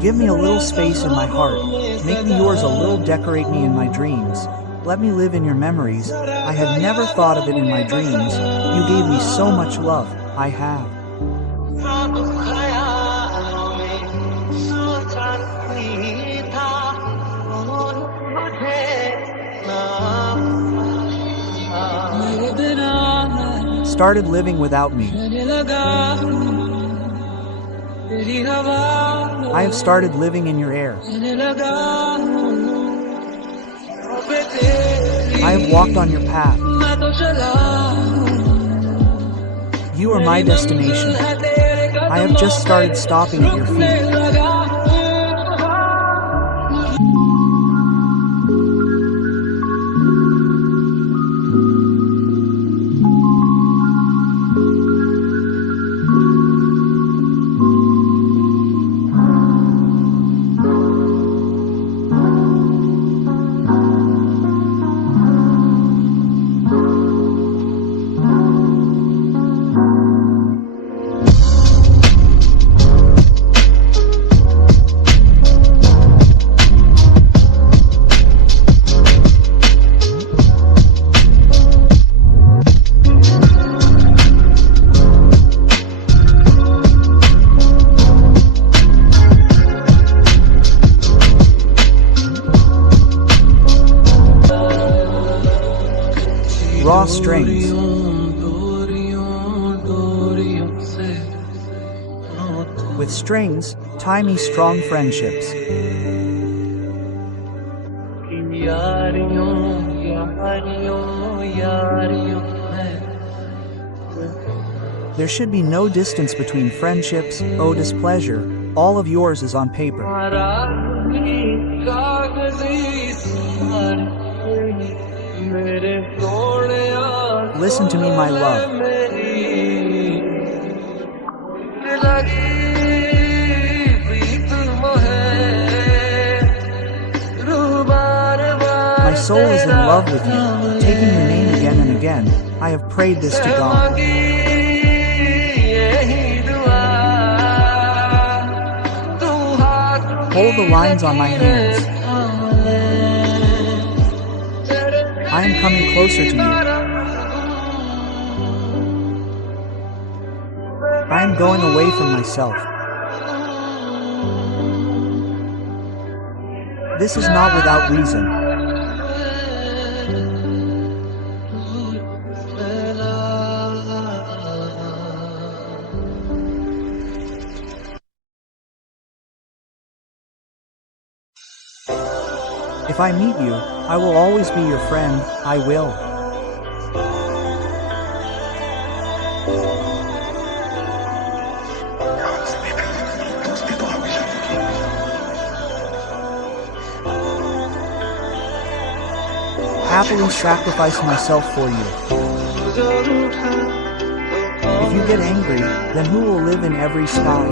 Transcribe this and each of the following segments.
Give me a little space in my heart, make me yours a little, decorate me in my dreams. Let me live in your memories. I had never thought of it in my dreams. You gave me so much love, I have. Started living without me. I have started living in your air. I have walked on your path. You are my destination. I have just started stopping at your feet. Raw strings. With strings, tie me strong friendships. There should be no distance between friendships, oh displeasure, all of yours is on paper. Listen to me, my love. My soul is in love with you, taking your name again and again. I have prayed this to God. Hold the lines on my hands. I am coming closer to you. I am going away from myself. This is not without reason. If I meet you, I will always be your friend, I will. Happily sacrifice myself for you. If you get angry, then who will live in every sky?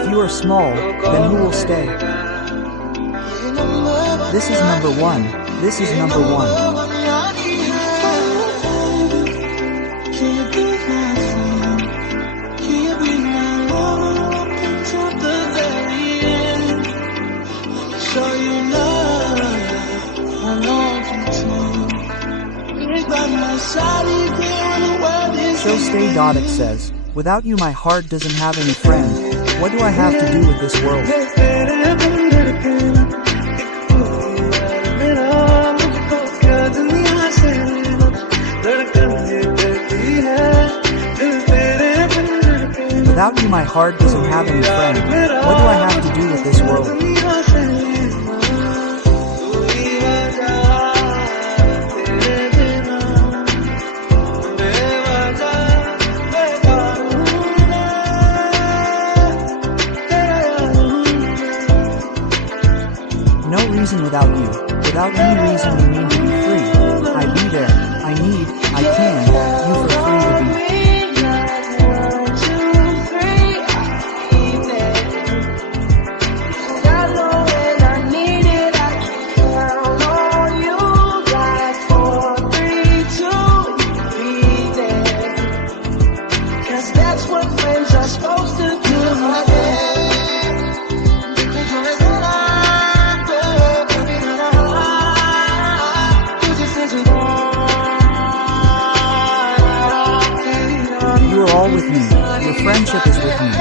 If you are small, then who will stay? This is number one. This is number one. Stay. It says, without you my heart doesn't have any friend. What do I have to do with this world? Without you my heart doesn't have any friend. What do I have to do with this world? Without you, without any reason you mean to be free. I be there, I need, I can, you for free to be. with me.